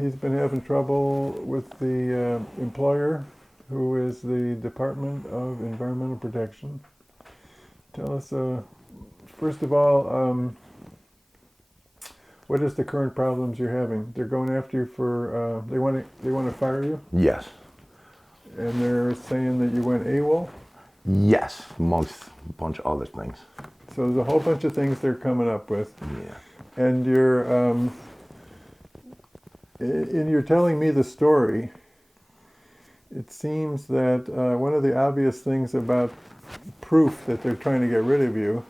He's been having trouble with the employer, who is the Department of Environmental Protection. Tell us, first of all, what is the current problems you're having? They're going after you for, they want to fire you? Yes. And they're saying that you went AWOL? Yes, amongst a bunch of other things. So there's a whole bunch of things they're coming up with. Yeah. And you're telling me the story. It seems that one of the obvious things about proof that they're trying to get rid of you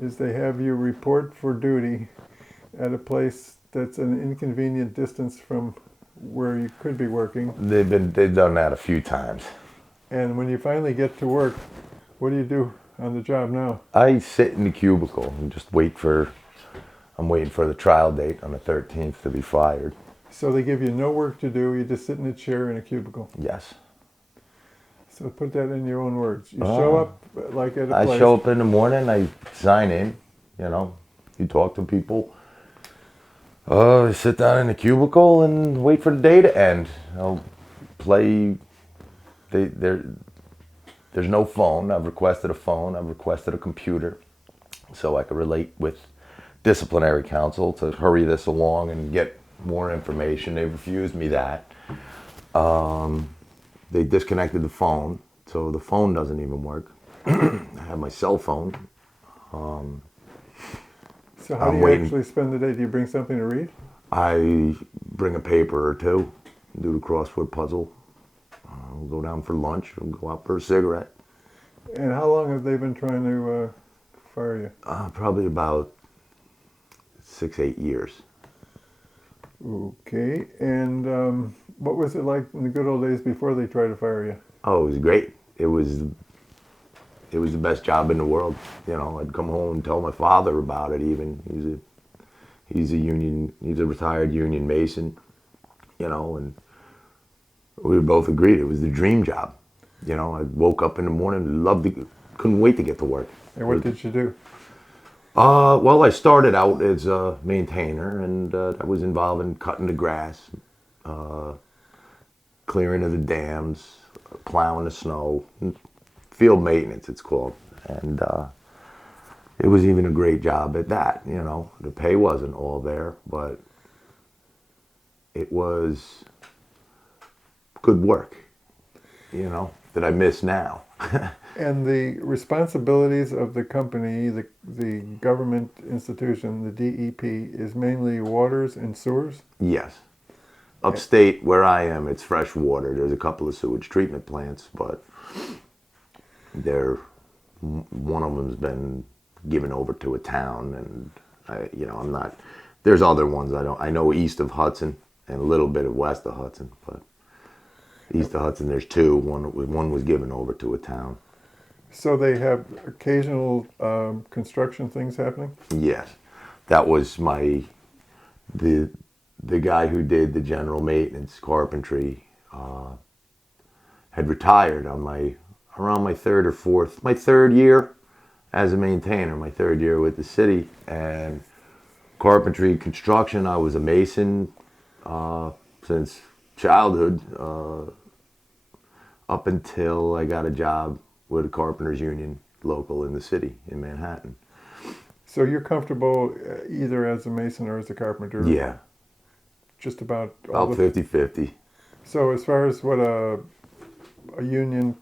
is they have you report for duty at a place that's an inconvenient distance from where you could be working. They've done that a few times. And when you finally get to work, what do you do on the job now? I sit in the cubicle and just I'm waiting for the trial date on the 13th to be fired. So they give you no work to do, you just sit in a chair in a cubicle. Yes. So put that in your own words. You show up like at a place. I show up in the morning, I sign in, you talk to people. I sit down in the cubicle and wait for the day to end. I'll play, there's no phone. I've requested a phone, I've requested a computer so I can relate with disciplinary counsel to hurry this along and get more information. They refused me that. They disconnected the phone, so the phone doesn't even work. I have my cell phone. So how do you actually spend the day? Do you bring something to read? I bring a paper or two, do the crossword puzzle. We'll go down for lunch, we'll go out for a cigarette. And how long have they been trying to fire you? Probably about 6-8 years. Okay, and what was it like in the good old days before they tried to fire you? Oh, it was great. It was the best job in the world. I'd come home and tell my father about it even. He's a retired union mason, and we both agreed it was the dream job. I woke up in the morning, couldn't wait to get to work. And what did you do? Well, I started out as a maintainer, and I was involved in cutting the grass, clearing of the dams, plowing the snow, field maintenance it's called. And it was even a great job at that, The pay wasn't all there, but it was good work, that I miss now. And the responsibilities of the company, the government institution, the DEP, is mainly waters and sewers? Yes. Upstate, where I am, it's fresh water. There's a couple of sewage treatment plants, but one of them's been given over to a town, and I'm not. There's other ones I know east of Hudson and a little bit of west of Hudson, but east of Hudson there's two. One was given over to a town. So they have occasional construction things happening? Yes, that was the guy who did the general maintenance carpentry had retired on around my third year as a maintainer, my third year with the city. And carpentry construction, I was a mason since childhood up until I got a job with a carpenters union local in the city in Manhattan. So you're comfortable either as a mason or as a carpenter? Yeah. Just about 50-50. So as far as what a union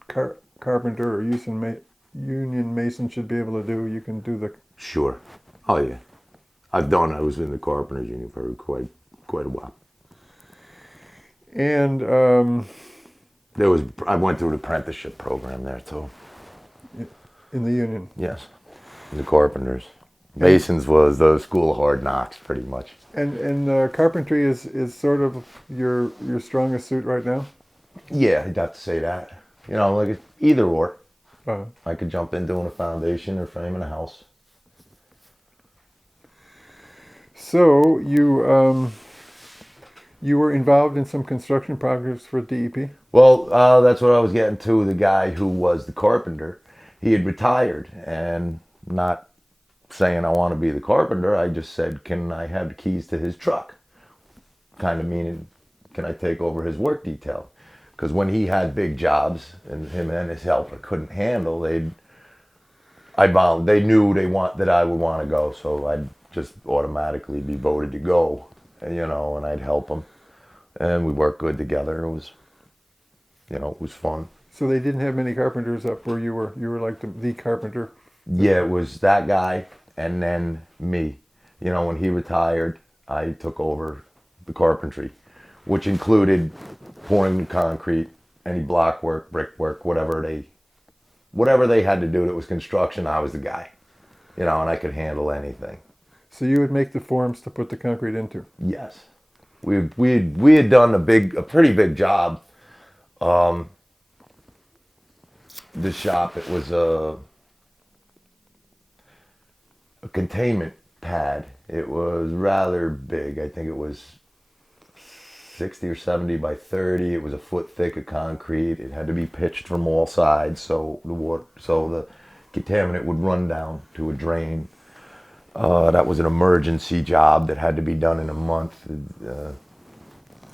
carpenter or union mason should be able to do, you can do the... Sure. Oh yeah. I was in the carpenters union for quite a while. And I went through an apprenticeship program there too. In the union? Yes. The carpenters. Masons was the school of hard knocks, pretty much. And carpentry is sort of your strongest suit right now? Yeah, I'd have to say that. Like either or. Uh-huh. I could jump in doing a foundation or framing a house. So you were involved in some construction projects for DEP? Well, that's what I was getting to. The guy who was the carpenter, he had retired, and not saying I want to be the carpenter, I just said, can I have the keys to his truck? kind of meaning, can I take over his work detail? Because when he had big jobs and him and his helper couldn't handle, they knew that I would want to go, so I'd just automatically be voted to go, and I'd help them, and we worked good together. It was, it was fun. So they didn't have many carpenters up where you were. You were like the carpenter. Yeah, it was that guy and then me. When he retired, I took over the carpentry, which included pouring concrete, any block work, brick work, whatever they had to do that was construction. I was the guy, and I could handle anything. So you would make the forms to put the concrete into? Yes, we had done a pretty big job. The shop, it was a containment pad. It was rather big. I think it was 60 or 70 by 30. It was a foot thick of concrete. It had to be pitched from all sides so the contaminant would run down to a drain. That was an emergency job that had to be done in a month.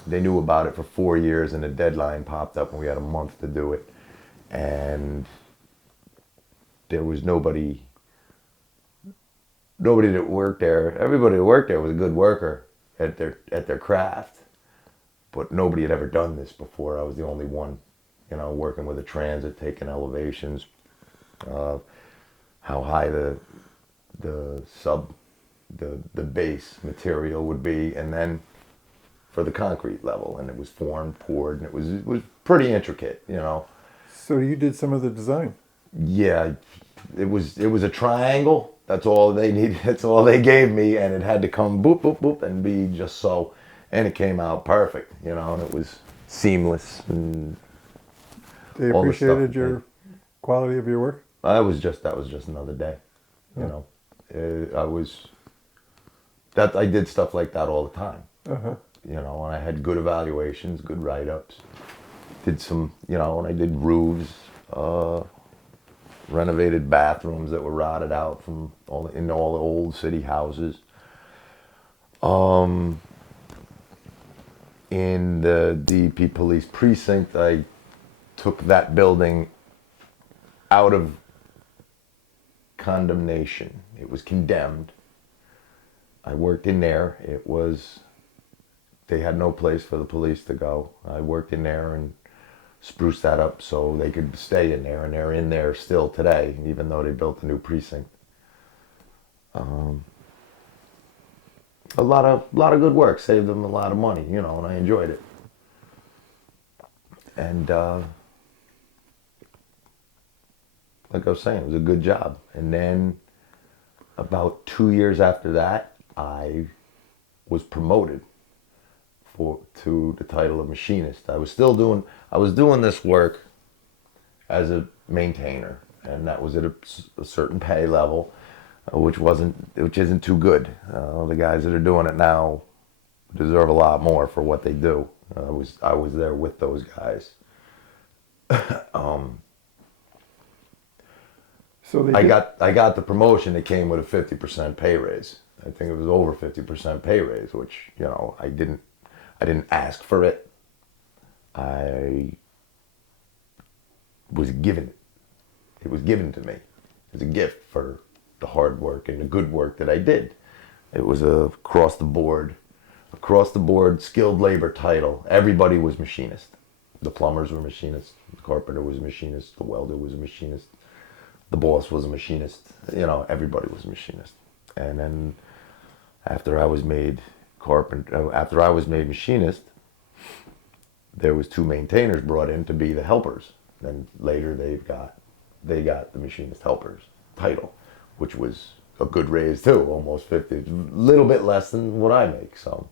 They knew about it for 4 years, and a deadline popped up, and we had a month to do it. And there was nobody that worked there. Everybody that worked there was a good worker at their craft, but nobody had ever done this before. I was the only one, working with a transit, taking elevations, how high the base material would be, and then for the concrete level, and it was formed, poured, and it was pretty intricate, So you did some of the design? Yeah, it was a triangle. That's all they needed. That's all they gave me, and it had to come boop, boop, boop, and be just so. And it came out perfect, and it was seamless. And they appreciated your quality of your work? That was just another day, I did stuff like that all the time. Uh-huh. And I had good evaluations, good write-ups. Did some, and I did roofs, renovated bathrooms that were rotted out from all the old city houses. In the DP police precinct, I took that building out of condemnation. It was condemned. I worked in there. They had no place for the police to go. I worked in there and spruced that up so they could stay in there, and they're in there still today, even though they built a new precinct. A lot of good work, saved them a lot of money, and I enjoyed it. And like I was saying, it was a good job. And then about 2 years after that, I was promoted to the title of machinist. I was doing this work as a maintainer, and that was at a certain pay level, which isn't too good. The guys that are doing it now deserve a lot more for what they do. I was there with those guys. So I got the promotion. It came with a 50% pay raise. I think it was over 50% pay raise, which I didn't ask for it. I was given it. It was given to me as a gift for the hard work and the good work that I did. It was across the board skilled labor title. Everybody was machinist. The plumbers were machinists. The carpenter was a machinist. The welder was a machinist. The boss was a machinist. Everybody was a machinist. And then after I was made machinist, there was 2 maintainers brought in to be the helpers. Then later they got the machinist helpers title, which was a good raise too, almost 50, a little bit less than what I make. So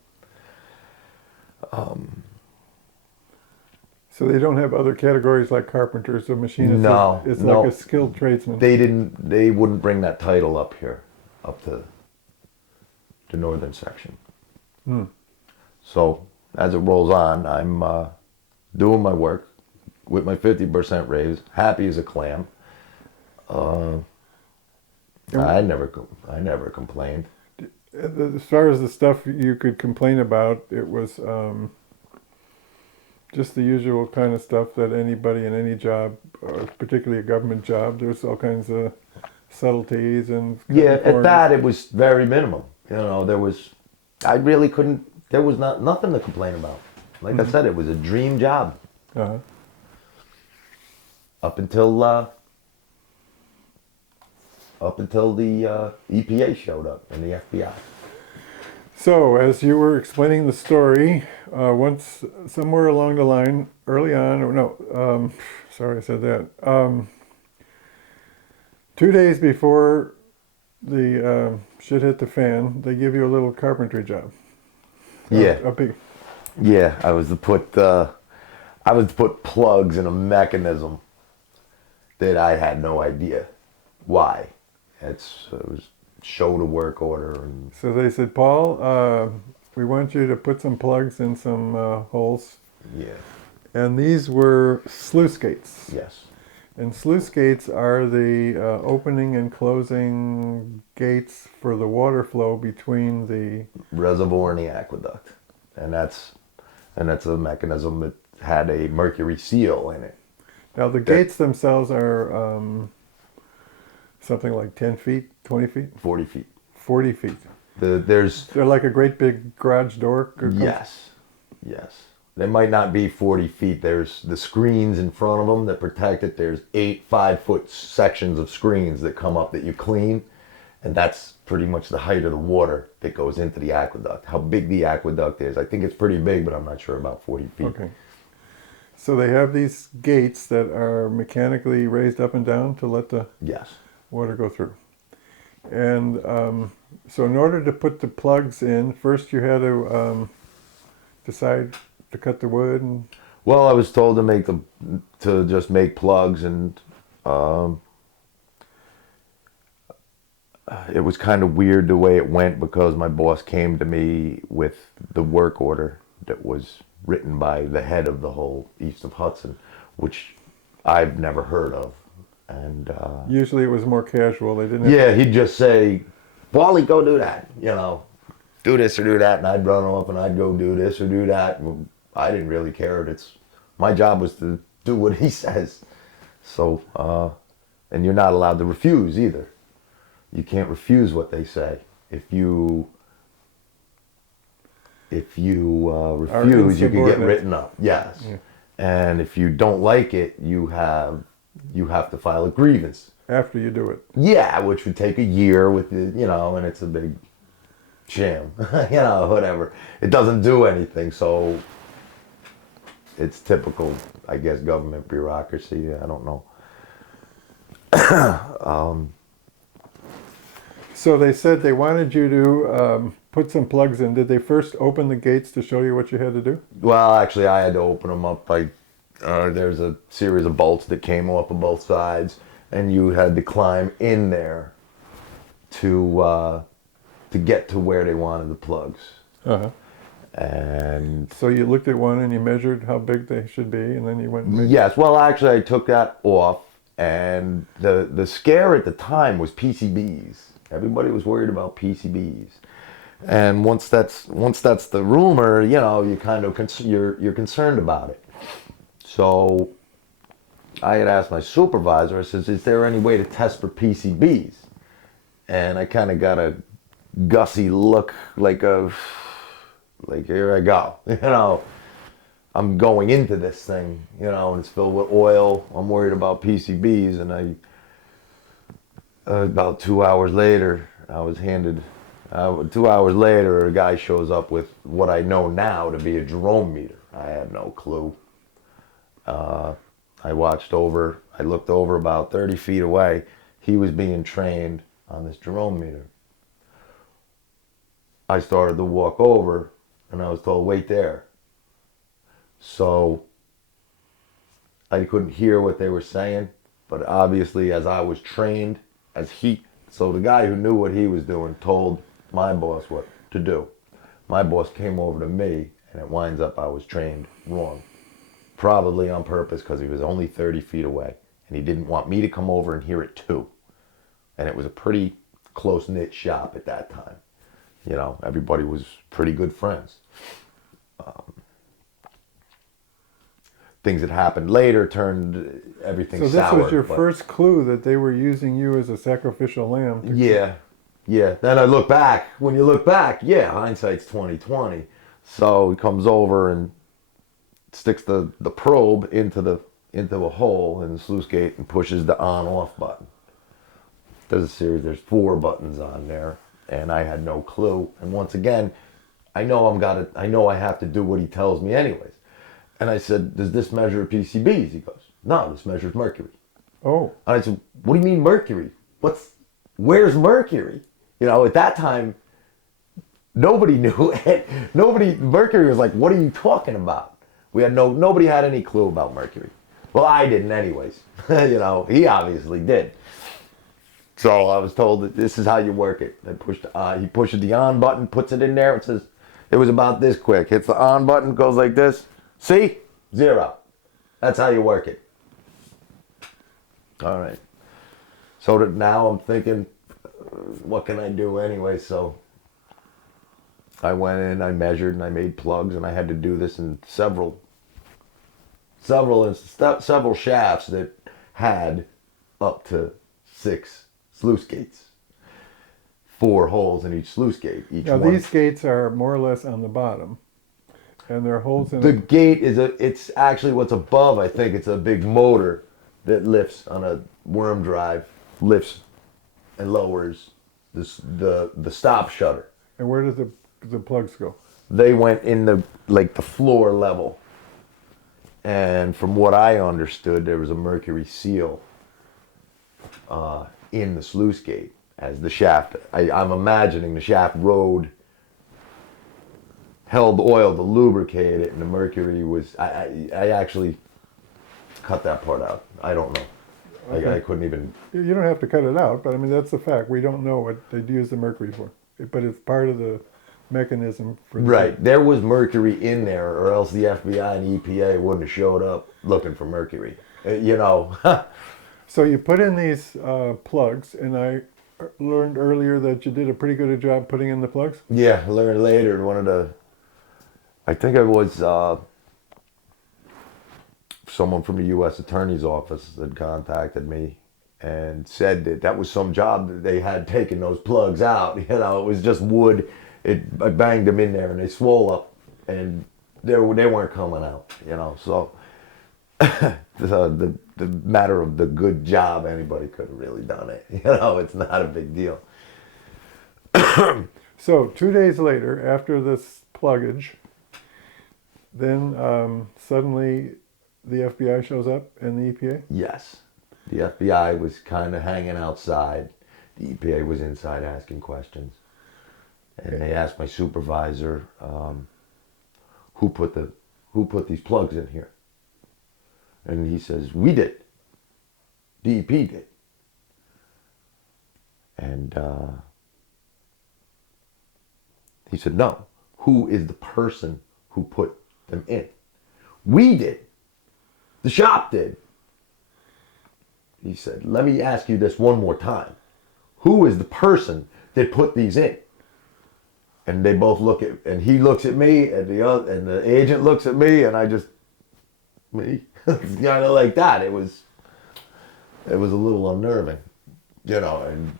So they don't have other categories like carpenters or machinists? No, it's no. like a skilled tradesman. They wouldn't bring that title up here, up to the northern section. So as it rolls on, I'm doing my work with my 50% raise, happy as a clam. I never complained. As far as the stuff you could complain about, it was just the usual kind of stuff that anybody in any job, particularly a government job, there's all kinds of subtleties and Yeah, cutting at corners. that it was very minimum. You know, I really couldn't. There was nothing to complain about. Like I said, it was a dream job Uh-huh. up until the EPA showed up and the FBI. So, as you were explaining the story, once somewhere along the line, early on, or no, sorry, I said that. 2 days before the shit hit the fan, they give you a little carpentry job. Yeah, A big. yeah. I was to put plugs in a mechanism that I had no idea why. It was showed a work order and So they said, Paul, we want you to put some plugs in some holes, yeah, and these were sluice gates. yes, And sluice gates are the opening and closing gates for the water flow between the. reservoir and the aqueduct, and that's a mechanism that had a mercury seal in it. Now the gates themselves are something like 10 feet, 20 feet, 40 feet. 40 feet. There's They're like a great big garage door. yes, yes. They might not be 40 feet. There's the screens in front of them that protect it. There's 8 5-foot sections of screens that come up that you clean, and that's pretty much the height of the water that goes into the aqueduct. How big the aqueduct is, I think it's pretty big, but I'm not sure about 40 feet. Okay. So they have these gates that are mechanically raised up and down to let the Yes. water go through. And so in order to put the plugs in, first you had to decide to cut the wood. And Well, I was told to just make plugs, and it was kind of weird the way it went because my boss came to me with the work order that was written by the head of the whole east of Hudson, which I've never heard of. And usually it was more casual. They didn't have yeah, he'd just say, "Wally, go do that," do this or do that, and I'd run off and I'd go do this or do that. I didn't really care. My job was to do what he says. So, and you're not allowed to refuse either. You can't refuse what they say. If you refuse, you can get insubordinate. written up. Yes, Yeah. and if you don't like it, you have to file a grievance. after you do it. Yeah, which would take a year with and it's a big sham, whatever. It doesn't do anything, so it's typical, I guess, government bureaucracy. I don't know. So they said they wanted you to put some plugs in. Did they first open the gates to show you what you had to do? Well, actually, I had to open them up. There's a series of bolts that came off of both sides, and you had to climb in there to get to where they wanted the plugs. Uh-huh. And So you looked at one and you measured how big they should be, and then you went and yes, well, actually, I took that off, and the scare at the time was PCBs. Everybody was worried about PCBs, and once that's the rumor, you kind of you're concerned about it. So I had asked my supervisor. I says, "Is there any way to test for PCBs?" And I kind of got a gussy look, like here I go, I'm going into this thing, and it's filled with oil. I'm worried about PCBs, and about 2 hours later, I was handed. 2 hours later, a guy shows up with what I know now to be a Jerome meter. I had no clue. I looked over about 30 feet away. He was being trained on this Jerome meter. I started to walk over, and I was told, "Wait there." So I couldn't hear what they were saying, but obviously, as I was trained, so the guy who knew what he was doing told my boss what to do. My boss came over to me, and it winds up I was trained wrong. Probably on purpose, because he was only 30 feet away, and he didn't want me to come over and hear it too. And it was a pretty close-knit shop at that time. You know, everybody was pretty good friends. Things that happened later turned everything So this sour. was your but- first clue that they were using you as a sacrificial lamb. Yeah, yeah. Then I look back. When you look back, yeah, hindsight's 20/20. So he comes over and sticks the probe into a hole in the sluice gate and pushes the on-off button. There's 4 buttons on there, and I had no clue. And once again, I know I have to do what he tells me anyways. And I said, does this measure PCBs? He goes, no, this measures mercury. Oh, And I said, what do you mean mercury? Where's mercury? You know, at that time, nobody knew. Mercury was like, what are you talking about? Nobody had any clue about mercury. Well, I didn't anyways. You know, he obviously did. So I was told that this is how you work it. He pushes the on button, puts it in there. It says, it was about this quick. Hits the on button, goes like this. See? 0. That's how you work it. All right. So that now I'm thinking, what can I do anyway? So I went in, I measured, and I made plugs, and I had to do this in several shafts that had up to 6 sluice gates. 4 holes in each sluice gate. now these gates are more or less on the bottom, and there are holes in The it. gate it's actually what's above. I think it's a big motor that lifts on a worm drive, lifts and lowers the stop shutter. And where does the plugs go? They went in the floor level. And from what I understood, there was a mercury seal in the sluice gate as the shaft. I'm imagining the shaft held oil to lubricate it, and the mercury was. I actually cut that part out. I don't know. Okay. I couldn't even. You don't have to cut it out, but I mean that's the fact. We don't know what they'd use the mercury for, but it's part of the mechanism for the Right, there was mercury in there, or else the FBI and EPA wouldn't have showed up looking for mercury. You know. So you put in these plugs, and I learned earlier that you did a pretty good job putting in the plugs. Yeah, I learned later. I think it was someone from the U.S. Attorney's Office had contacted me and said that was some job that they had taken those plugs out. You know, it was just wood. I banged them in there and they swole up, and they weren't coming out. You know, so the matter of the good job, anybody could have really done it. You know, it's not a big deal. So 2 days later, after this pluggage, then suddenly the FBI shows up and the EPA? Yes. The FBI was kind of hanging outside. The EPA was inside asking questions. And they asked my supervisor, who put these plugs in here? And he says, we did. DEP did. And he said, no. Who is the person who put them in? We did. The shop did. He said, let me ask you this one more time. Who is the person that put these in? And they both look at, and he looks at me, and the agent looks at me, and I just, me? It's kind of like that. It was a little unnerving, you know, and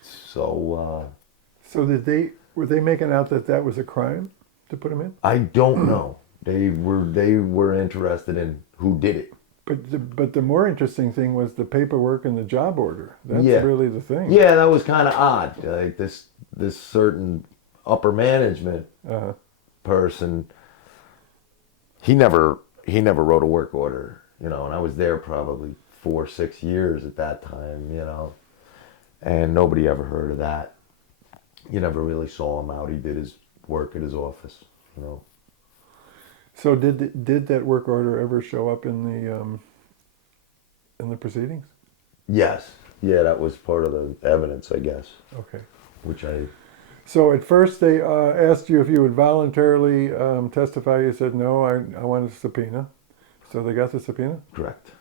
so. So were they making out that was a crime to put them in? I don't know. They were interested in who did it. But the more interesting thing was the paperwork and the job order. That's Yeah. really the thing. Yeah, that was kind of odd. Like this certain upper management person, he never wrote a work order, you know, and I was there probably 4 or 6 years at that time, you know, and nobody ever heard of that. You never really saw him out. He did his work at his office, you know. So did that work order ever show up in the proceedings? Yes. Yeah, that was part of the evidence, I guess. Okay. So at first they asked you if you would voluntarily testify. You said no. I want a subpoena. So they got the subpoena. Correct.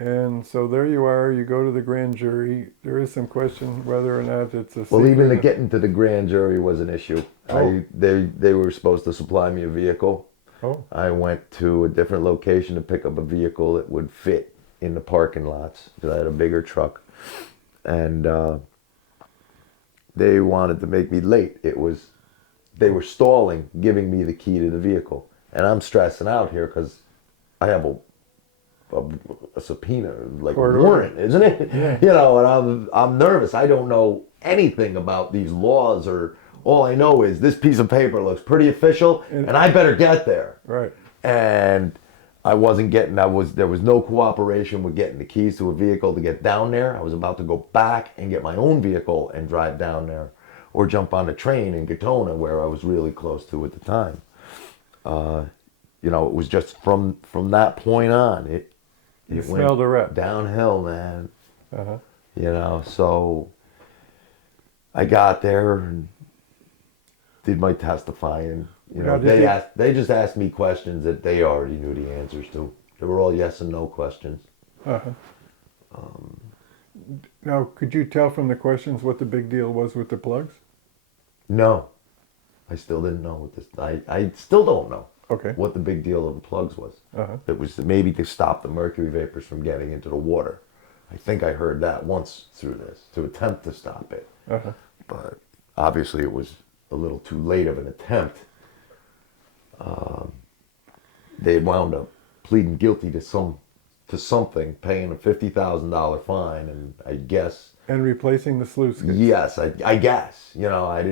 And so there you are. You go to the grand jury. There is some question whether or not it's a Well, even secret. getting to the grand jury was an issue. Oh. They were supposed to supply me a vehicle. Oh. I went to a different location to pick up a vehicle that would fit in the parking lots because I had a bigger truck, and they wanted to make me late. They were stalling giving me the key to the vehicle, and I'm stressing out here because I have a subpoena, like Court a order. warrant, isn't it? Yeah. You know, and I'm nervous. I don't know anything about these laws, or all I know is this piece of paper looks pretty official, and I better get there. Right. And I wasn't getting. There was no cooperation with getting the keys to a vehicle to get down there. I was about to go back and get my own vehicle and drive down there, or jump on a train in Gatona, where I was really close to at the time. You know, it was just from that point on, it You went smelled a rat. downhill, man. Uh-huh. You know, so I got there and did my testifying. You know, Now, they just asked me questions that they already knew the answers to. They were all yes and no questions. Uh-huh. Now, could you tell from the questions what the big deal was with the plugs? No, I still didn't know what this. I still don't know. Okay. What the big deal of the plugs was. Uh-huh. It was maybe to stop the mercury vapors from getting into the water. I think I heard that once through this, to attempt to stop it. Uh-huh. But obviously it was a little too late of an attempt. They wound up pleading guilty to something, paying a $50,000 fine, and I guess... And replacing the sluice kits. Yes, I guess. You know, I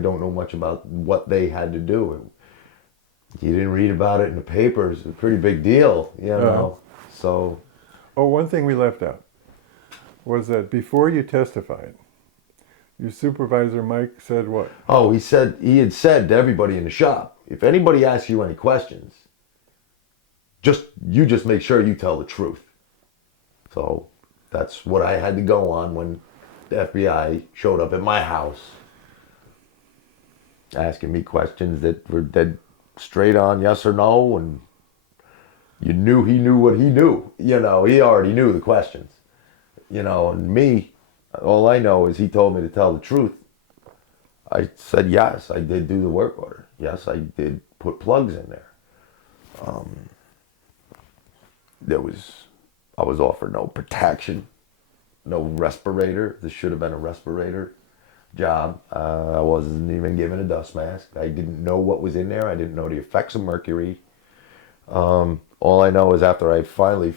don't know much about what they had to do. You didn't read about it in the papers. It's a pretty big deal, you know. So. Oh, one thing we left out was that before you testified, your supervisor, Mike, said what? Oh, he had said to everybody in the shop, if anybody asks you any questions, you just make sure you tell the truth. So that's what I had to go on when the FBI showed up at my house, asking me questions that were dead straight on yes or no, and he knew what he knew. You know, he already knew the questions. You know, and me, all I know is he told me to tell the truth. I said yes, I did do the work order. Yes, I did put plugs in there. I was offered no protection, no respirator. This should have been a respirator job. I wasn't even given a dust mask. I didn't know what was in there. I didn't know the effects of mercury. All I know is after I finally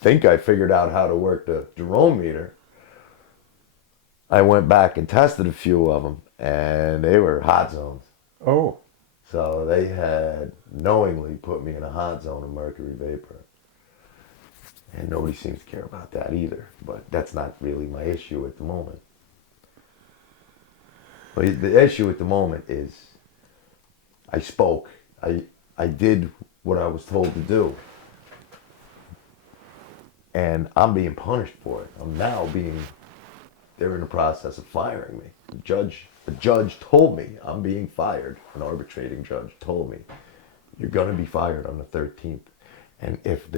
think I figured out how to work the Jerome meter, I went back and tested a few of them, and they were hot zones. Oh. So they had knowingly put me in a hot zone of mercury vapor. And nobody seems to care about that either. But that's not really my issue at the moment. But the issue at the moment is I spoke. I did what I was told to do. And I'm being punished for it. They're in the process of firing me. The judge told me I'm being fired. An arbitrating judge told me, you're going to be fired on the 13th. And if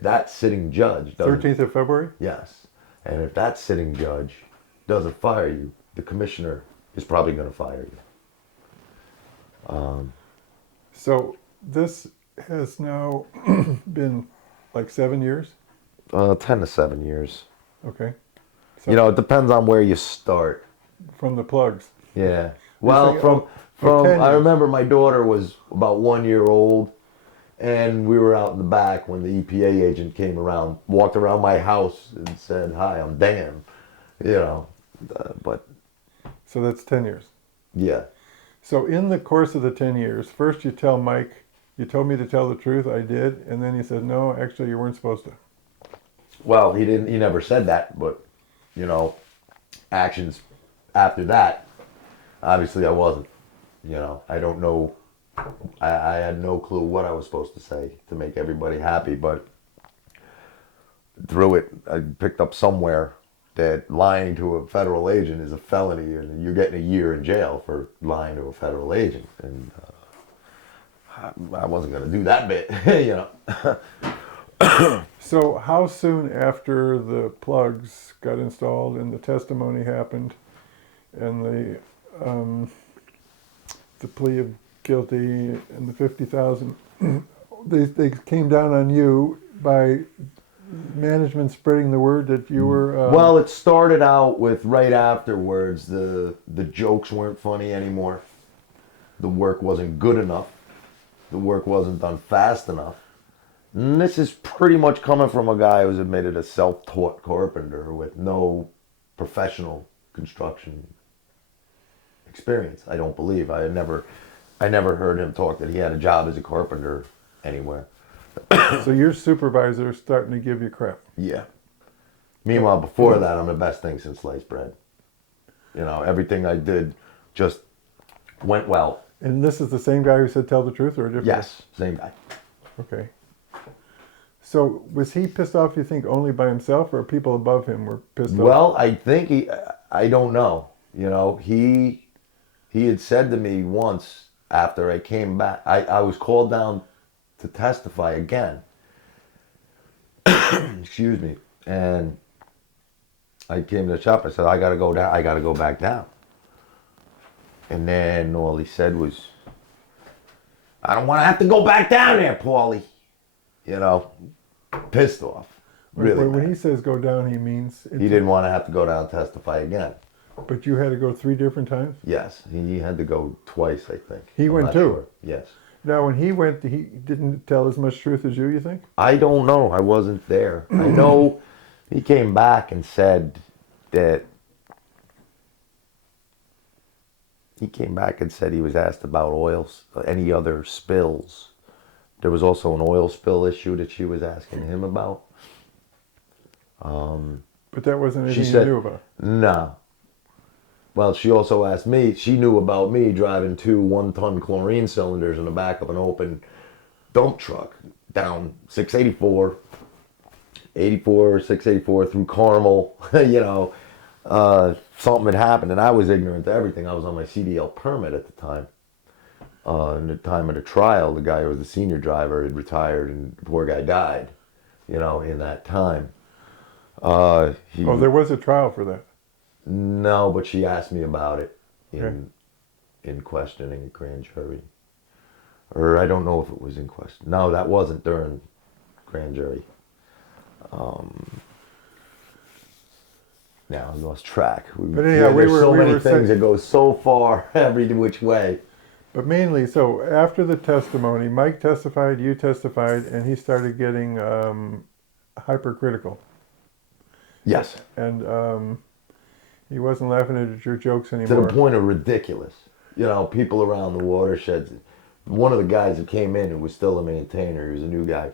that sitting judge doesn't... 13th of February? Yes. And if that sitting judge doesn't fire you, the commissioner is probably going to fire you. So this has now been like 7 years? 10 to 7 years. Okay. So You know, it depends on where you start. from the plugs. Yeah. Well, saying, from 10 I years. remember my daughter was about 1 year old, and we were out in the back when the EPA agent came around, walked around my house and said, "Hi, I'm Dan." You know, but So that's 10 years. yeah. So in the course of the 10 years, first you tell Mike, you told me to tell the truth, I did, and then he said, no, actually you weren't supposed to. Well, he never said that, but you know, actions after that, obviously I wasn't. You know, I don't know. I had no clue what I was supposed to say to make everybody happy, but through it, I picked up somewhere that lying to a federal agent is a felony, and you're getting a year in jail for lying to a federal agent. And I wasn't going to do that bit, you know. So how soon after the plugs got installed and the testimony happened and the plea of guilty and the 50,000, they came down on you by management spreading the word that you were... Well, it started out with right afterwards, the jokes weren't funny anymore. The work wasn't good enough. The work wasn't done fast enough. And this is pretty much coming from a guy who's admitted a self-taught carpenter with no professional construction experience. I don't believe. I never heard him talk that he had a job as a carpenter anywhere. So your supervisor's starting to give you crap. Yeah. Meanwhile, before that, I'm the best thing since sliced bread. You know, everything I did just went well. And this is the same guy who said tell the truth, or a different? Yes, same guy. Okay. So was he pissed off, you think, only by himself, or people above him were pissed off? Well, I think I don't know. You know, he had said to me once after I came back, I was called down to testify again. Excuse me. And I came to the shop, I said, I gotta go down, I gotta go back down. And then all he said was, I don't want to have to go back down there, Paulie. You know, pissed off. Really. When he says go down, he means... He didn't want to have to go down and testify again. But you had to go 3 different times? Yes, he had to go twice, I think. He went too? Sure. Yes. Now, when he went, he didn't tell as much truth as you think? I don't know. I wasn't there. I know he came back and said that... He came back and said he was asked about oils, any other spills. There was also an oil spill issue that she was asking him about. But that wasn't anything said, you knew about? No. Well, she also asked me, she knew about me driving 2 one-ton chlorine cylinders in the back of an open dump truck down 684 through Carmel, you know. Something had happened, and I was ignorant to everything. I was on my CDL permit at the time. In the time of the trial, the guy who was the senior driver had retired, and the poor guy died, you know, in that time. There was a trial for that? No, but she asked me about it in questioning at grand jury. Or I don't know if it was in question. No, that wasn't during grand jury. Now I lost track. But anyhow, there's so many things that go so far every which way. But mainly, so after the testimony, Mike testified, you testified, and he started getting hypercritical. Yes. And he wasn't laughing at your jokes anymore. To the point of ridiculous. You know, people around the watershed. One of the guys who came in who was still a maintainer, he was a new guy.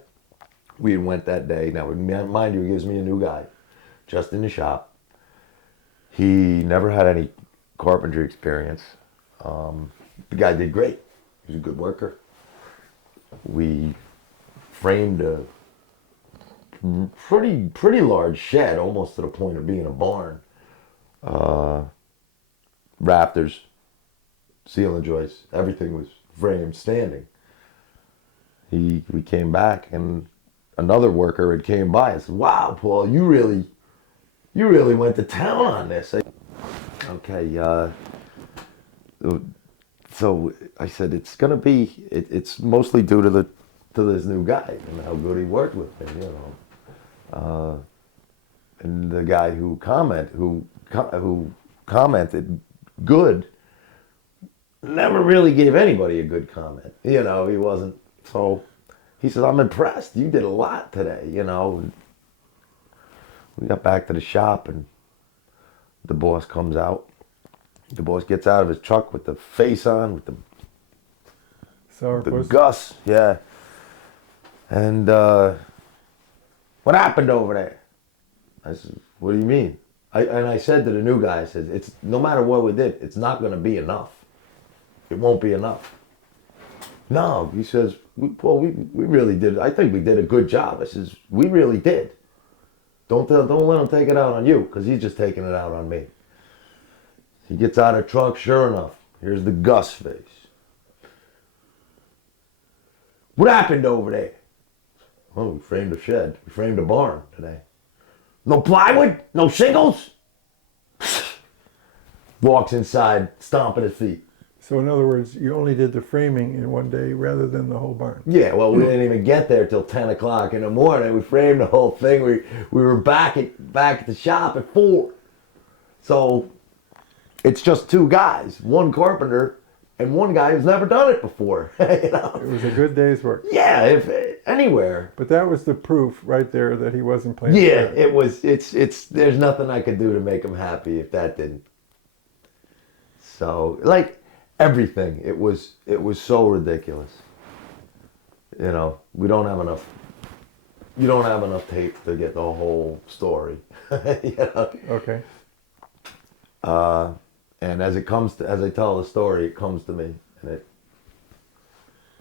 We went that day. Now, mind you, he gives me a new guy, just in the shop. He never had any carpentry experience. The guy did great. He was a good worker. We framed a pretty large shed, almost to the point of being a barn. Rafters, ceiling joists, everything was framed standing. We came back, and another worker had came by and said, "Wow, Paul, you really went to town on this." Okay, so I said it's mostly due to this new guy and how good he worked with him, you know. And the guy who commented good never really gave anybody a good comment. You know, he wasn't. So he said, "I'm impressed. You did a lot today, you know." We got back to the shop, and the boss comes out. The boss gets out of his truck with the face on, with the Gus, yeah. And what happened over there? I said, "What do you mean?" I said to the new guy, I said, "It's no matter what we did, it's not going to be enough. It won't be enough." "No," he says, "Paul, we really did. I think we did a good job." I says, "We really did. Don't let him take it out on you, because he's just taking it out on me." He gets out of the truck, sure enough, here's the Gus face. What happened over there? Oh, we framed a shed. We framed a barn today. No plywood? No shingles? Walks inside, stomping his feet. So in other words, you only did the framing in one day rather than the whole barn. Yeah, well, we didn't even get there till 10 o'clock in the morning. We framed the whole thing. We were back at the shop at 4. So it's just 2 guys, one carpenter and one guy who's never done it before. You know? It was a good day's work. Yeah, if anywhere. But that was the proof right there that he wasn't playing. Yeah, fair. it was. It's. There's nothing I could do to make him happy if that didn't. So, like everything, it was so ridiculous. You know, we don't have enough. You don't have enough tape to get the whole story. You know? Okay. And as I tell the story, it comes to me, and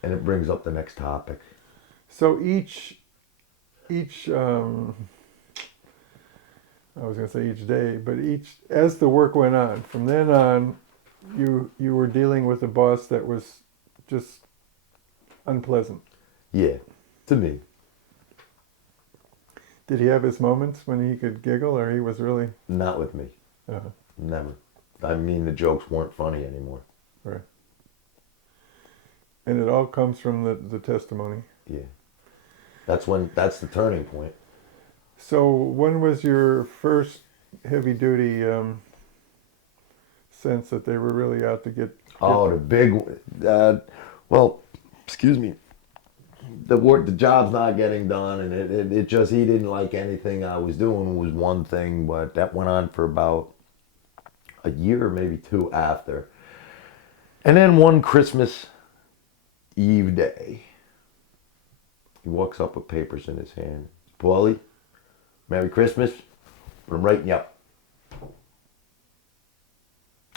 it brings up the next topic. So each I was going to say each day, but as the work went on, from then on, you were dealing with a boss that was just unpleasant. Yeah, to me. Did he have his moments when he could giggle, or he was really? Not with me. Uh-huh. Never. I mean, the jokes weren't funny anymore. Right. And it all comes from the testimony. Yeah. That's the turning point. So when was your first heavy duty sense that they were really out to get Oh, the big, well, excuse me. The job's not getting done, and it just, he didn't like anything I was doing was one thing, but that went on for about a year, maybe 2 after. And then one Christmas Eve day, he walks up with papers in his hand. Paulie, Merry Christmas. I'm writing you up.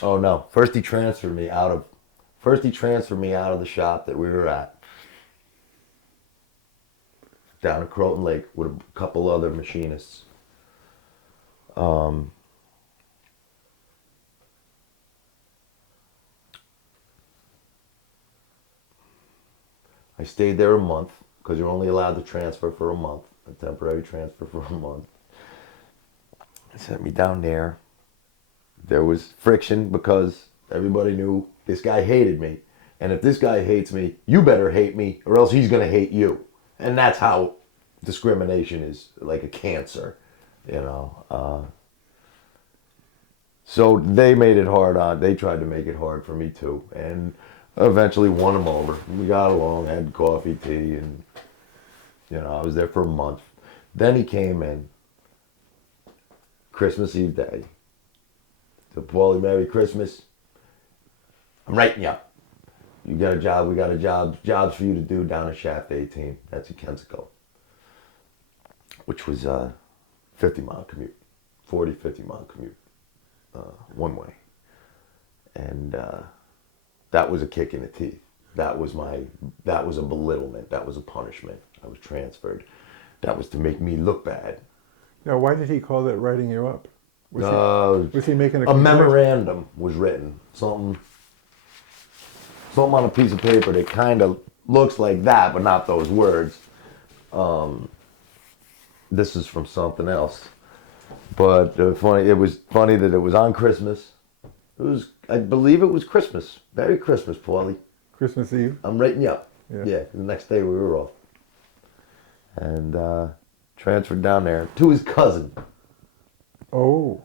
Oh no! First he transferred me out of the shop that we were at, down at Croton Lake with a couple other machinists. I stayed there a month because you're only allowed to transfer for a month, a temporary transfer for a month. They sent me down there. There was friction because everybody knew this guy hated me. And if this guy hates me, you better hate me or else he's going to hate you. And that's how discrimination is like a cancer, you know. So they made it hard they tried to make it hard for me too. And eventually won him over. We got along, had coffee, tea, and, you know, I was there for a month. Then he came in, Christmas Eve day. So, Paulie, Merry Christmas. I'm writing you up. You got a job, we got a job, jobs for you to do down at Shaft 18. That's in Kensico. Which was a 50-mile commute, 50-mile commute, one way. And that was a kick in the teeth. That was a belittlement. That was a punishment. I was transferred. That was to make me look bad. Now, why did he call that writing you up? Was he making a memorandum was written. Something on a piece of paper that kind of looks like that, but not those words. This is from something else. But it was funny that it was on Christmas. I believe it was Christmas. Merry Christmas, Paulie. Christmas Eve? I'm writing you up. Yeah. The next day we were off. And transferred down there to his cousin. Oh.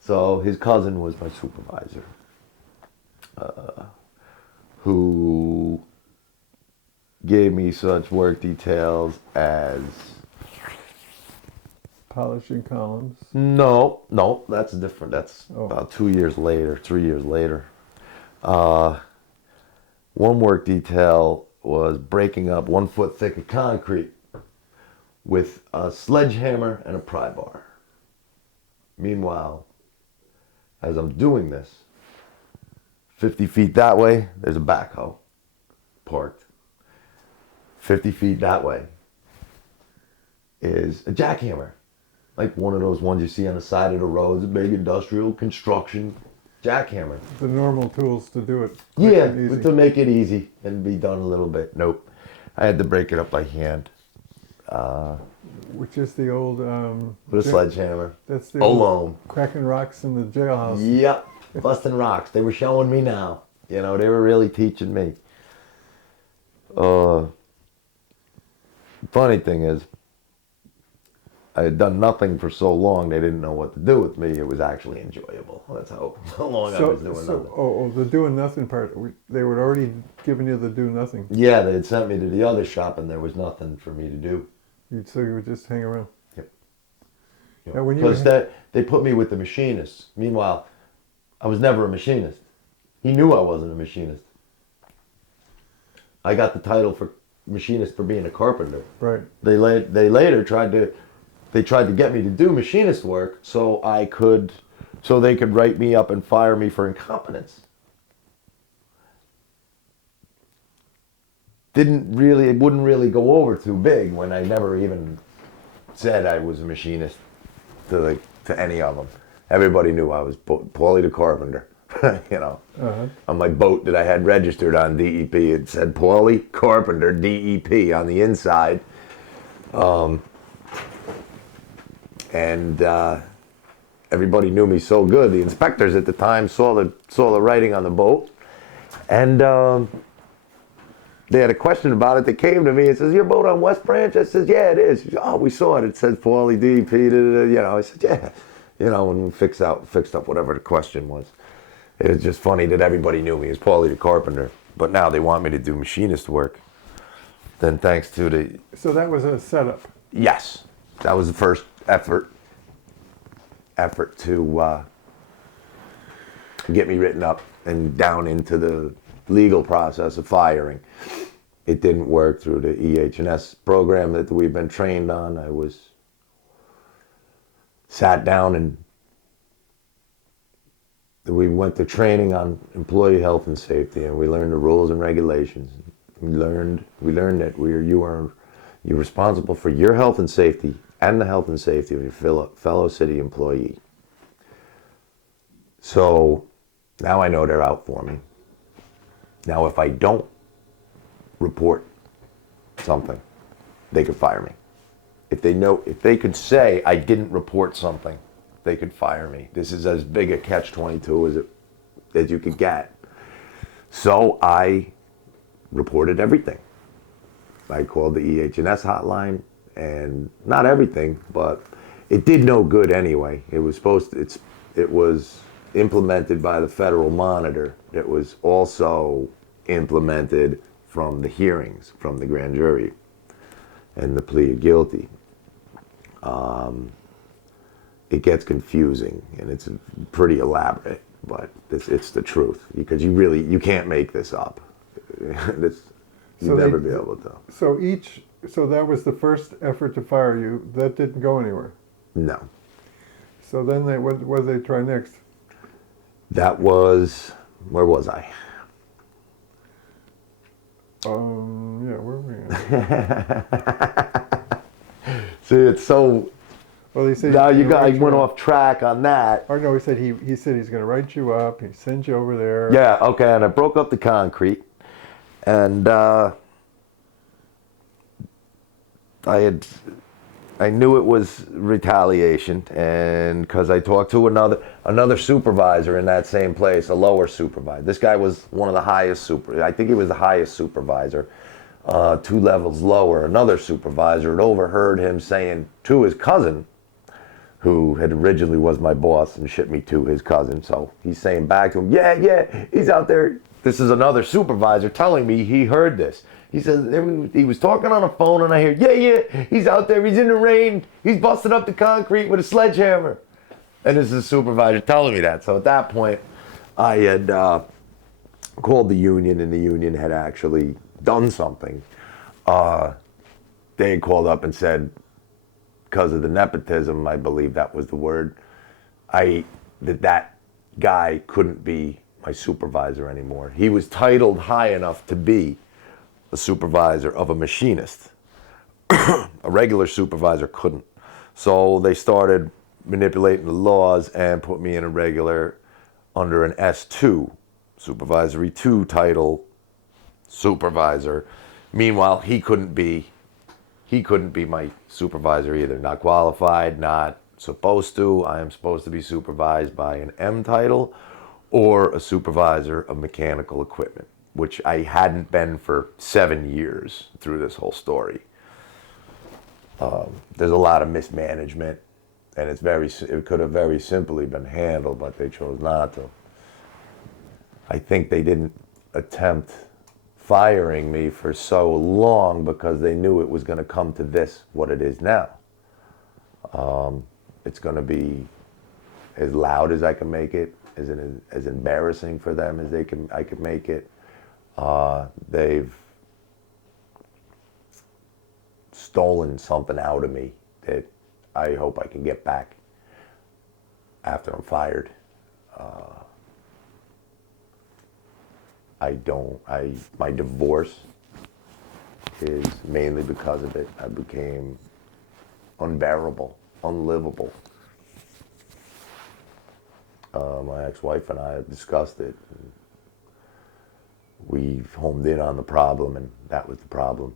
So his cousin was my supervisor. Who gave me such work details as... Polishing columns? No, that's different. That's about 2 years later, 3 years later. One work detail was breaking up 1 foot thick of concrete with a sledgehammer and a pry bar. Meanwhile, as I'm doing this, 50 feet that way, there's a backhoe parked. 50 feet that way is a jackhammer. Like one of those ones you see on the side of the roads, a big industrial construction jackhammer. The normal tools to do it. Yeah, to make it easy and be done a little bit. Nope. I had to break it up by hand Which is the old with a sledgehammer. That's the Alone. old cracking rocks in the jailhouse. Yep, busting rocks. They were showing me now. You know, they were really teaching me. Funny thing is, I had done nothing for so long, they didn't know what to do with me. It was actually enjoyable. That's how long I was doing nothing. The doing nothing part, they were already giving you the do nothing. Yeah, they had sent me to the other shop and there was nothing for me to do. So you would just hang around. Yep. Now, when you Because they put me with the machinists. Meanwhile, I was never a machinist. He knew I wasn't a machinist. I got the title for machinist for being a carpenter. Right. They later tried to get me to do machinist work so they could write me up and fire me for incompetence. It wouldn't really go over too big when I never even said I was a machinist to any of them. Everybody knew I was Paulie the carpenter. You know, on my boat that I had registered on DEP, it said Paulie Carpenter DEP on the inside. And everybody knew me so good. The inspectors at the time saw the writing on the boat, and they had a question about it. They came to me and says, "Your boat on West Branch?" I says, "Yeah, it is." He said, "Oh, we saw it. It says Paulie DEP." You know, I said, "Yeah." You know, and we fixed up whatever the question was. It was just funny that everybody knew me as Paulie the carpenter, but now they want me to do machinist work. Then thanks to the... So that was a setup. Yes, that was the first effort to get me written up and down into the legal process of firing. It didn't work through the EH&S program that we've been trained on. I was sat down and we went to training on employee health and safety, and we learned the rules and regulations. We learned that you're responsible for your health and safety and the health and safety of your fellow city employee. So now I know they're out for me. Now if I don't report something, they could fire me. If they could say I didn't report something, they could fire me. This is as big a catch-22 as you could get. So I reported everything. I called the EH&S hotline, and not everything, but it did no good anyway. It was implemented by the federal monitor. It was also implemented from the hearings, from the grand jury, and the plea of guilty. It gets confusing, and it's pretty elaborate, but it's the truth, because you can't make this up. You'll never be able to. So that was the first effort to fire you. That didn't go anywhere. No. So then what did they try next? That was, where was I? Yeah, where were we? See, it's so... Well, he said now I went off track on that. Or no, he said he's going to write you up. He sends you over there. Yeah, okay, and I broke up the concrete, and I knew it was retaliation, and because I talked to another supervisor in that same place, a lower supervisor. This guy was one of the highest I think he was the highest supervisor, 2 levels lower. Another supervisor had overheard him saying to his cousin, who had originally was my boss and shipped me to his cousin. So he's saying back to him, yeah, he's out there. This is another supervisor telling me he heard this. He says, he was talking on a phone and I hear, yeah, he's out there, he's in the rain, he's busting up the concrete with a sledgehammer. And this is a supervisor telling me that. So at that point, I had called the union, and the union had actually done something. They had called up and said, because of the nepotism, I believe that was the word, that guy couldn't be my supervisor anymore. He was titled high enough to be a supervisor of a machinist. A regular supervisor couldn't. So they started manipulating the laws and put me in a regular, under an S2, supervisory 2 title, supervisor, Meanwhile, he couldn't be my supervisor either. Not qualified, not supposed to. I am supposed to be supervised by an M title or a supervisor of mechanical equipment, which I hadn't been for 7 years through this whole story. There's a lot of mismanagement, and it could have very simply been handled, but they chose not to. I think they didn't attempt firing me for so long because they knew it was going to come to this, what it is now. It's going to be as loud as I can make it, as embarrassing for them as I could make it. They've stolen something out of me that I hope I can get back after I'm fired. My divorce is mainly because of it. I became unbearable, unlivable. My ex-wife and I have discussed it. We've homed in on the problem, and that was the problem.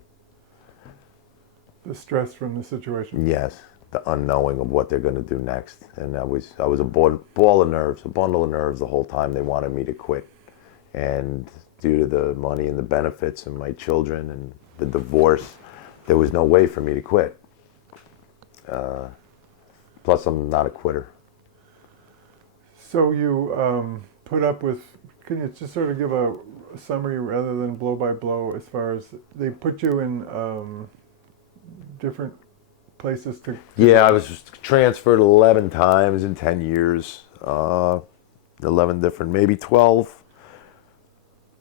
The stress from the situation. Yes, the unknowing of what they're going to do next. And I was a ball of nerves, a bundle of nerves the whole time they wanted me to quit. And due to the money and the benefits and my children and the divorce, there was no way for me to quit. Plus, I'm not a quitter. So you put up with, can you just sort of give a summary rather than blow by blow as far as they put you in different places to... Yeah, I was just transferred 11 times in 10 years. 11 different, maybe 12.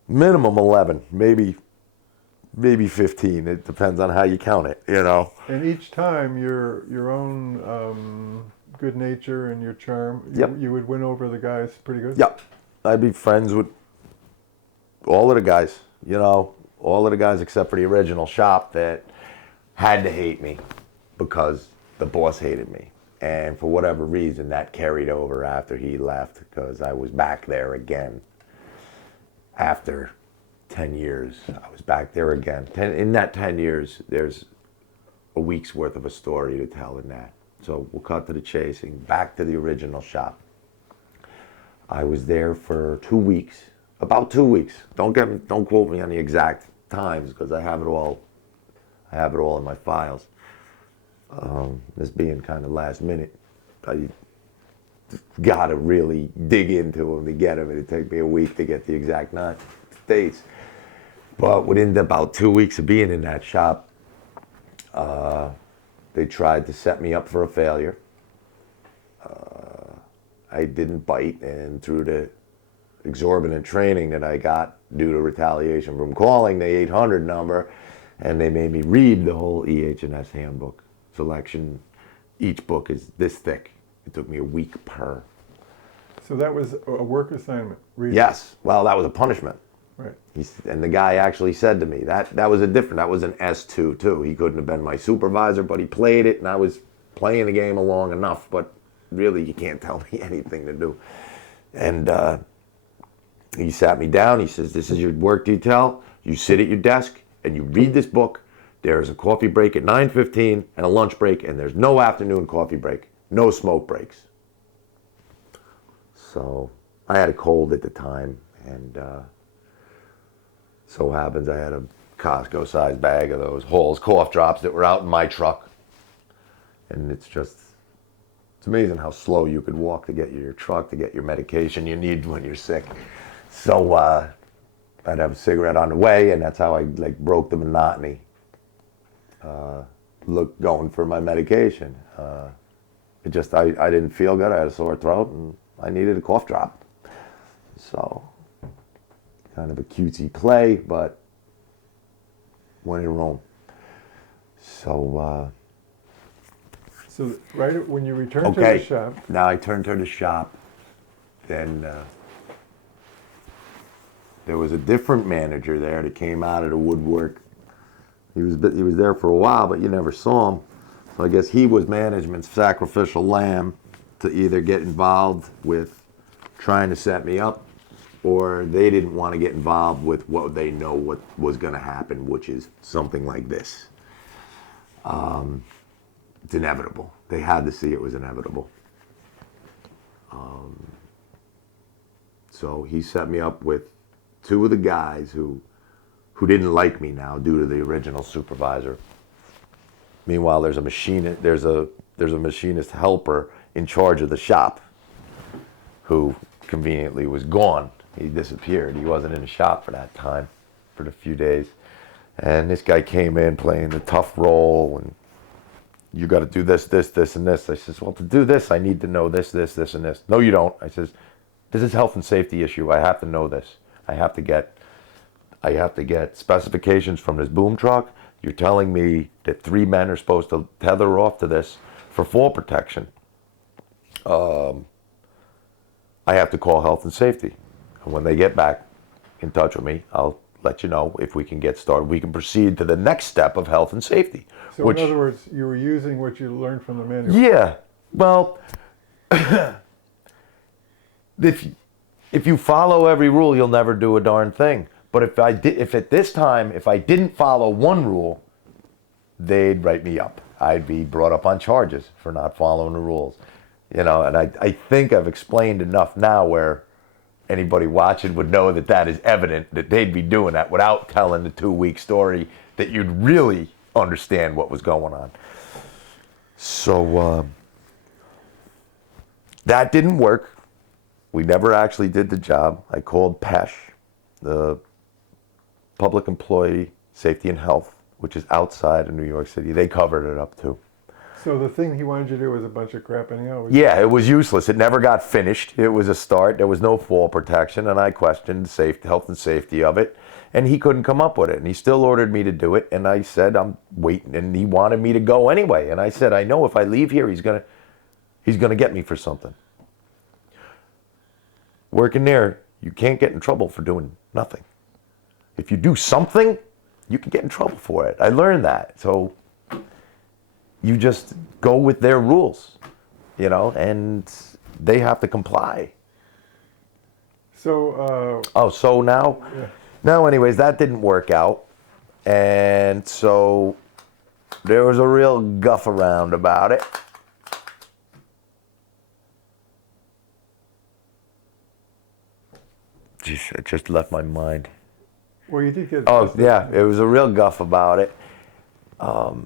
Minimum 11, maybe 15. It depends on how you count it, you know. And each time your own good nature and your charm, Yep. you would win over the guys pretty good? Yep. I'd be friends with all of the guys, you know, all of the guys except for the original shop that had to hate me because the boss hated me. And for whatever reason, that carried over after he left because I was back there again. After 10 years, I was back there again. In that 10 years, there's a week's worth of a story to tell in that. So we'll cut to the chasing, back to the original shop. I was there for 2 weeks, about 2 weeks. Don't quote me on the exact times because I have it all in my files. This being kind of last minute, I got to really dig into them to get them. It'd take me a week to get the exact dates. But within about 2 weeks of being in that shop, they tried to set me up for a failure. I didn't bite, and through the exorbitant training that I got due to retaliation from calling the 800 number, and they made me read the whole EH&S handbook selection. Each book is this thick. It took me a week per. So that was a work assignment? Really? Yes. Well, that was a punishment. Right. And the guy actually said to me, that was that was an S2 too. He couldn't have been my supervisor, but he played it, and I was playing the game along enough, but really you can't tell me anything to do. And he sat me down, he says, this is your work detail. You sit at your desk and you read this book. There's a coffee break at 9:15 and a lunch break, and there's no afternoon coffee break. No smoke breaks. So I had a cold at the time, and so happens I had a Costco-sized bag of those Hall's cough drops that were out in my truck. And it's amazing how slow you could walk to get your truck, to get your medication you need when you're sick. So I'd have a cigarette on the way, and that's how I broke the monotony. Going for my medication. I didn't feel good. I had a sore throat, and I needed a cough drop. So, kind of a cutesy play, but went in Rome. So, So right when you returned to the shop... Now I turned to the shop. Then there was a different manager there that came out of the woodwork. He was there for a while, but you never saw him. So I guess he was management's sacrificial lamb to either get involved with trying to set me up or they didn't want to get involved with what they know what was going to happen, which is something like this. It's inevitable. They had to see it was inevitable. So he set me up with two of the guys who didn't like me now due to the original supervisor. Meanwhile, there's a machinist helper in charge of the shop who conveniently was gone. He disappeared. He wasn't in the shop for that time, for the few days. And this guy came in playing the tough role, and you got to do this, this, this, and this. I says, well, to do this, I need to know this, this, this, and this. No, you don't. I says, this is a health and safety issue. I have to know this. I have to get specifications from this boom truck. You're telling me that 3 men are supposed to tether off to this for fall protection. I have to call health and safety. And when they get back in touch with me, I'll let you know if we can get started. We can proceed to the next step of health and safety. So in other words, you were using what you learned from the manual. Yeah. Well, if you follow every rule, you'll never do a darn thing. But if at this time I didn't follow one rule, they'd write me up. I'd be brought up on charges for not following the rules. And I think I've explained enough now where anybody watching would know that is evident, that they'd be doing that without telling the 2-week story, that you'd really understand what was going on. So that didn't work. We never actually did the job. I called PESH, the Public Employee Safety and Health, which is outside of New York City. They covered it up too. So the thing he wanted you to do was a bunch of crap anyhow? Yeah, it was useless. It never got finished. It was a start. There was no fall protection, and I questioned health and safety of it, and he couldn't come up with it. And he still ordered me to do it, and I said, I'm waiting, and he wanted me to go anyway. And I said, I know if I leave here, he's gonna get me for something. Working there, you can't get in trouble for doing nothing. If you do something, you can get in trouble for it. I learned that. So you just go with their rules, and they have to comply. So, so now, yeah. Now anyways, that didn't work out. And so there was a real guff around about it. Jeez, it just left my mind. Well, you did get... Oh, yeah, it was a real guff about it. Well,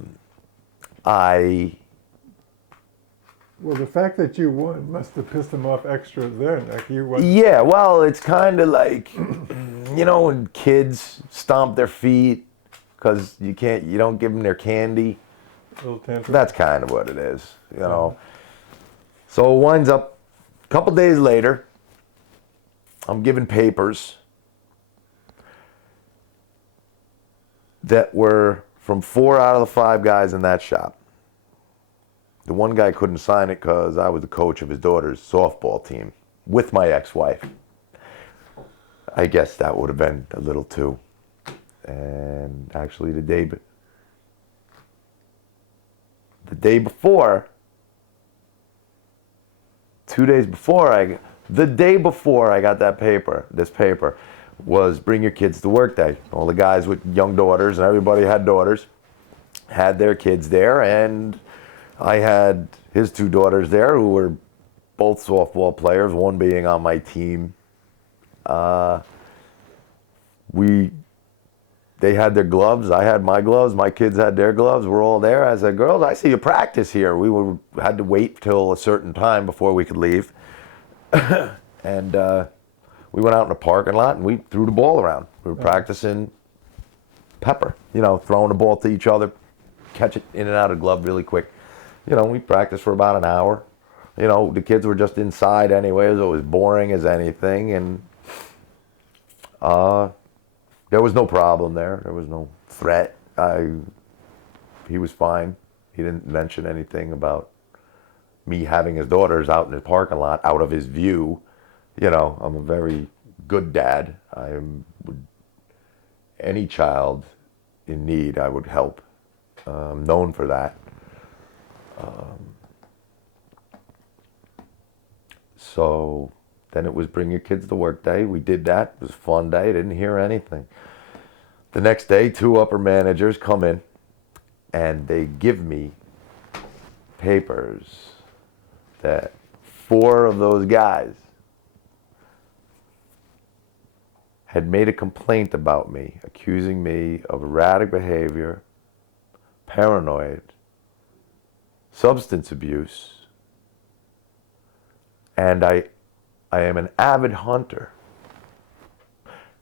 the fact that you won must have pissed him off extra then. Like you won. Yeah, well, it's kind of like, when kids stomp their feet because you don't give them their candy. Little tantrum. That's kind of what it is, So it winds up a couple days later, I'm given papers that were from 4 out of the 5 guys in that shop. The one guy couldn't sign it because I was the coach of his daughter's softball team with my ex-wife. I guess that would have been a little too. And actually the day before, 2 days before, the day before I got this paper was Bring Your Kids to Work Day. All the guys with young daughters, and everybody had daughters, had their kids there, and I had his 2 daughters there who were both softball players, one being on my team. They had their gloves, I had my gloves, my kids had their gloves, we're all there. I said, girls, I see you practice here. We had to wait till a certain time before we could leave. And we went out in the parking lot and we threw the ball around. We were practicing pepper, throwing the ball to each other, catch it in and out of the glove really quick. We practiced for about an hour. The kids were just inside anyways. It was boring as anything. And there was no problem there. There was no threat. He was fine. He didn't mention anything about me having his daughters out in the parking lot, out of his view. I'm a very good dad. Any child in need, I would help. I'm known for that. So Then it was bring your kids to work day. We did that. It was a fun day. Didn't hear anything. The next day, 2 upper managers come in and they give me papers that 4 of those guys had made a complaint about me, accusing me of erratic behavior, paranoid, substance abuse, and I am an avid hunter,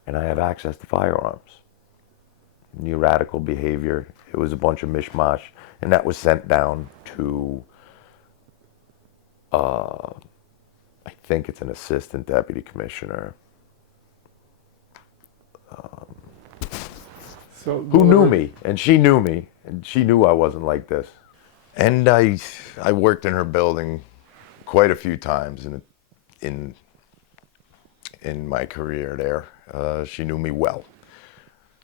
and I have access to firearms. New radical behavior. It was a bunch of mishmash, and that was sent down to, I think it's an assistant deputy commissioner, who knew me, and she knew me, and she knew I wasn't like this. And I worked in her building quite a few times in my career there. She knew me well.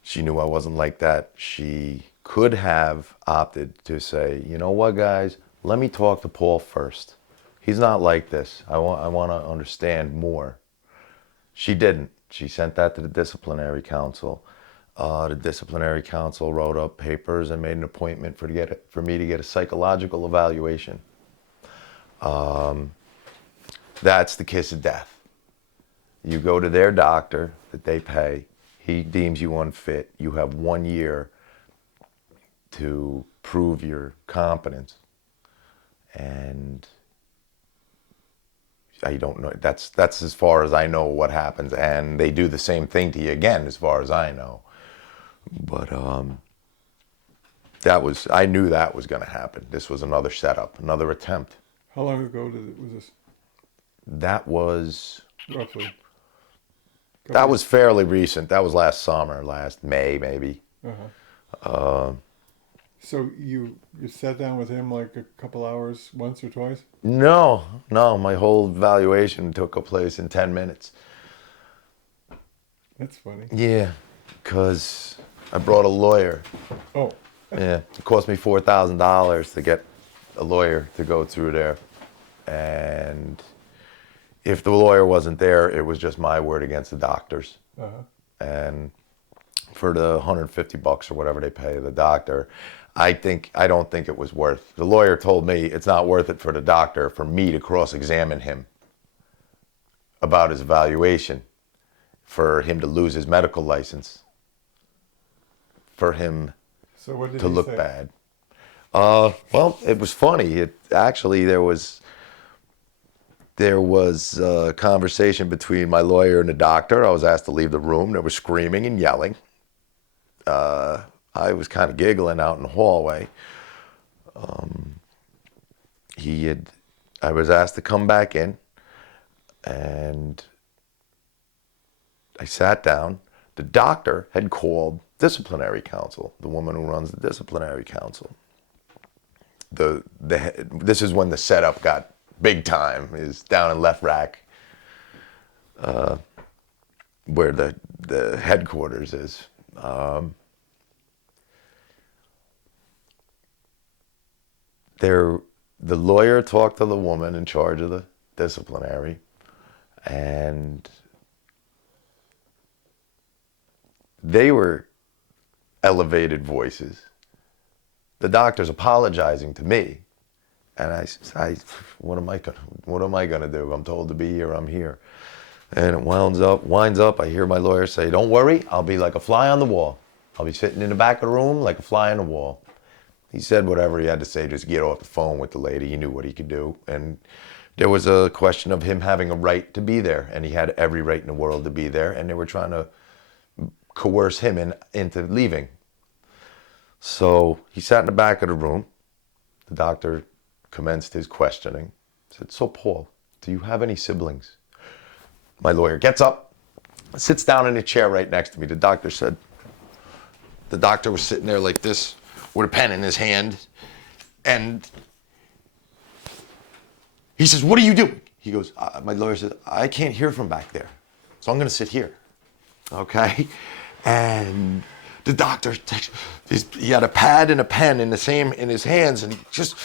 She knew I wasn't like that. She could have opted to say, you know what, guys, let me talk to Paul first. He's not like this. I want to understand more. She didn't. She sent that to the disciplinary council. The disciplinary council wrote up papers and made an appointment for me to get a psychological evaluation. That's the kiss of death. You go to their doctor that they pay. He deems you unfit. You have 1 year to prove your competence. And I don't know. That's as far as I know what happens. And they do the same thing to you again, as far as I know. But I knew that was going to happen. This was another setup, another attempt. How long ago was this? That was Roughly. That was fairly recent. That was last summer, last May maybe. So you sat down with him like a couple hours, once or twice? No. My whole evaluation took place in 10 minutes. That's funny. Yeah, because I brought a lawyer. Oh. Yeah, it cost me $4,000 to get a lawyer to go through there. And if the lawyer wasn't there, it was just my word against the doctor's. And for the $150 or whatever they pay the doctor, I don't think it was worth. The lawyer told me it's not worth it for the doctor for me to cross-examine him about his evaluation, for him to lose his medical license, for him to look bad. Well, it was funny. There was a conversation between my lawyer and the doctor. I was asked to leave the room. There was screaming and yelling. I was kind of giggling out in the hallway. I was asked to come back in, and I sat down. The doctor had called disciplinary council, the woman who runs the disciplinary council. This is when the setup got big time, is down in Left Rack, where the headquarters is. The lawyer talked to the woman in charge of the disciplinary, and they were elevated voices. The doctor's apologizing to me. And I what am I gonna do? I'm told to be here, I'm here. And it winds up, I hear my lawyer say, don't worry, I'll be like a fly on the wall. I'll be sitting in the back of the room like a fly on the wall. He said whatever he had to say, just get off the phone with the lady. He knew what he could do. And there was a question of him having a right to be there, and he had every right in the world to be there, and they were trying to coerce him into leaving. So he sat in the back of the room. The doctor commenced his questioning. Said, so Paul, do you have any siblings? My lawyer gets up, sits down in a chair right next to me. The doctor was sitting there like this with a pen in his hand. And he says, what are you doing? He goes, my lawyer said, I can't hear from back there, so I'm going to sit here. Okay? And the doctor, he had a pad and a pen in his hands, and he just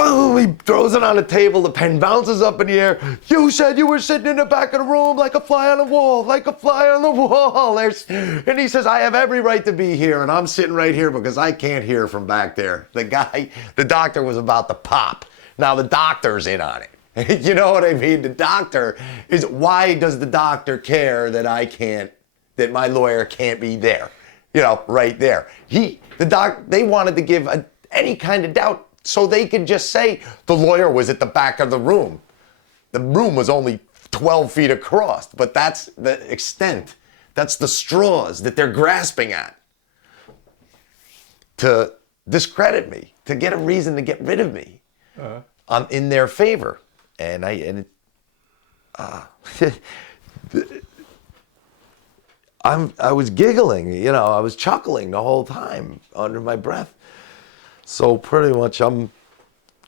Boom, he throws it on the table, the pen bounces up in the air. You said you were sitting in the back of the room like a fly on the wall, like a fly on the wall. And he says, I have every right to be here, and I'm sitting right here because I can't hear from back there. The doctor was about to pop. Now the doctor's in on it. You know what I mean? The doctor is, why does the doctor care that that my lawyer can't be there? You know, right there. They wanted to give any kind of doubt so they could just say the lawyer was at the back of the room. The room was only 12 feet across, but that's the extent. That's the straws that they're grasping at to discredit me, to get a reason to get rid of me in their favor. And I was giggling, you know, I was chuckling the whole time under my breath. So pretty much I'm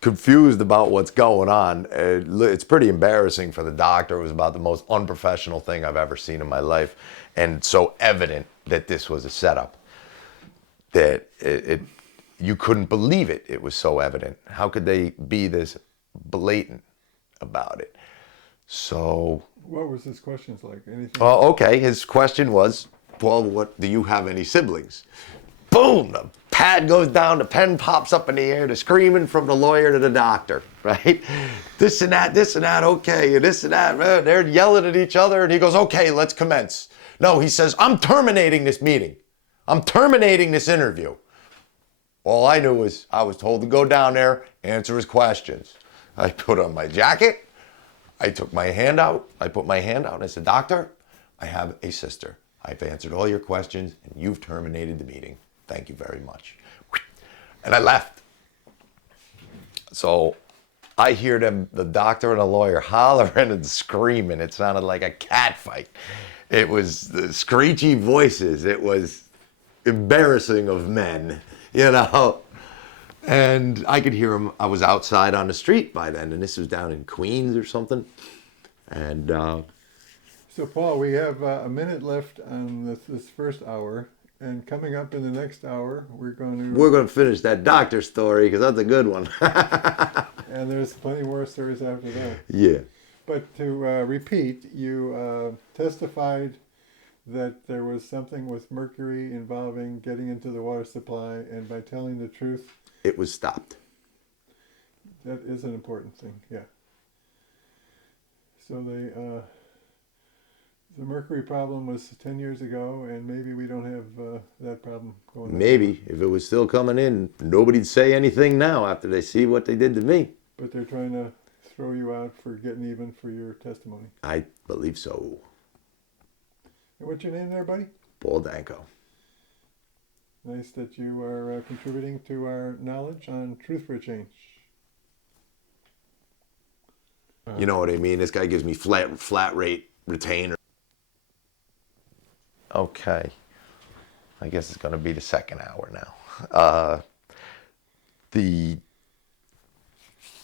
confused about what's going on. It's pretty embarrassing for the doctor. It was about the most unprofessional thing I've ever seen in my life. And so evident that this was a setup. That you couldn't believe it. It was so evident. How could they be this blatant about it? So... What was his questions like? Anything? Oh, okay. His question was, well, do you have any siblings? Boom! The pad goes down, the pen pops up in the air, the screaming from the lawyer to the doctor, right? This and that, okay, and this and that. They're yelling at each other, and he goes, okay, let's commence. No, he says, I'm terminating this meeting. I'm terminating this interview. All I knew was I was told to go down there, answer his questions. I put on my jacket. I took my hand out. I put my hand out and I said, Doctor, I have a sister. I've answered all your questions and you've terminated the meeting. Thank you very much. And I left. So I hear them, the doctor and the lawyer, hollering and screaming. It sounded like a cat fight. It was the screechy voices. It was embarrassing of men, you know. And I could hear him. I was outside on the street by then, and this was down in Queens or something. And so, Paul, we have a minute left on this first hour, and coming up in the next hour, we're going to finish that doctor story because that's a good one. And there's plenty more stories after that. Yeah. But to repeat, you testified that there was something with mercury involving getting into the water supply, and by telling the truth, it was stopped. That is an important thing, yeah. So the mercury problem was 10 years ago, and maybe we don't have that problem going on. Maybe. If it was still coming in, nobody'd say anything now after they see what they did to me. But they're trying to throw you out for getting even for your testimony. I believe so. And what's your name there, buddy? Paul Danko. Nice that you are contributing to our knowledge on Truth for a Change. You know what I mean? This guy gives me flat rate retainer. Okay. I guess it's going to be the second hour now.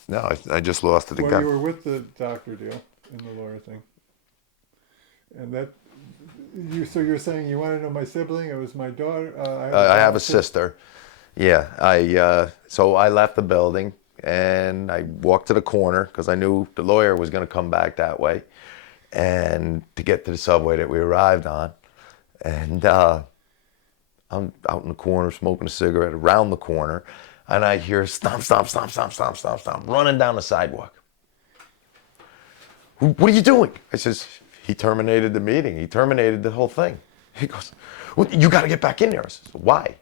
No, I just lost it again. Well, you were with the doctor deal and the lawyer thing. And that... So you're saying you want to know my sibling? It was my daughter. I have a sister. Yeah. So I left the building and I walked to the corner because I knew the lawyer was going to come back that way, and to get to the subway that we arrived on. And I'm out in the corner smoking a cigarette around the corner, and I hear stomp, stomp, stomp, stomp, stomp, stomp, stomp, running down the sidewalk. What are you doing? I says, he terminated the meeting. He terminated the whole thing. He goes, well, you got to get back in there. I says, why?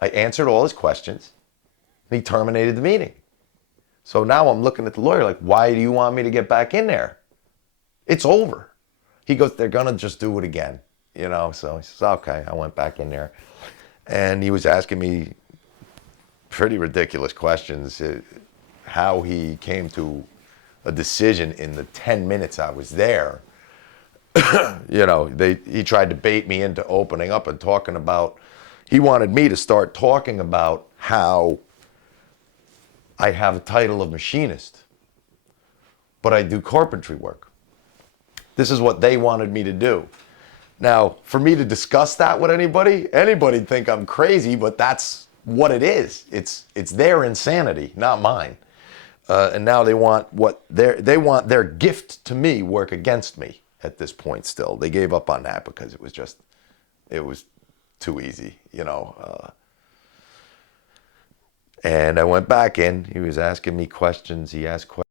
I answered all his questions, and he terminated the meeting. So now I'm looking at the lawyer like, why do you want me to get back in there? It's over. He goes, they're going to just do it again. You know, so he says, okay. I went back in there, and he was asking me pretty ridiculous questions, how he came to a decision in the 10 minutes I was there. You know, he tried to bait me into opening up and talking about, he wanted me to start talking about how I have a title of machinist, but I do carpentry work. This is what they wanted me to do. Now, for me to discuss that with anybody'd think I'm crazy, but that's what it is. It's their insanity, not mine. And now they want they want their gift to me work against me at this point. Still, they gave up on that because it was too easy, you know. And I went back in. He was asking me questions. He asked questions.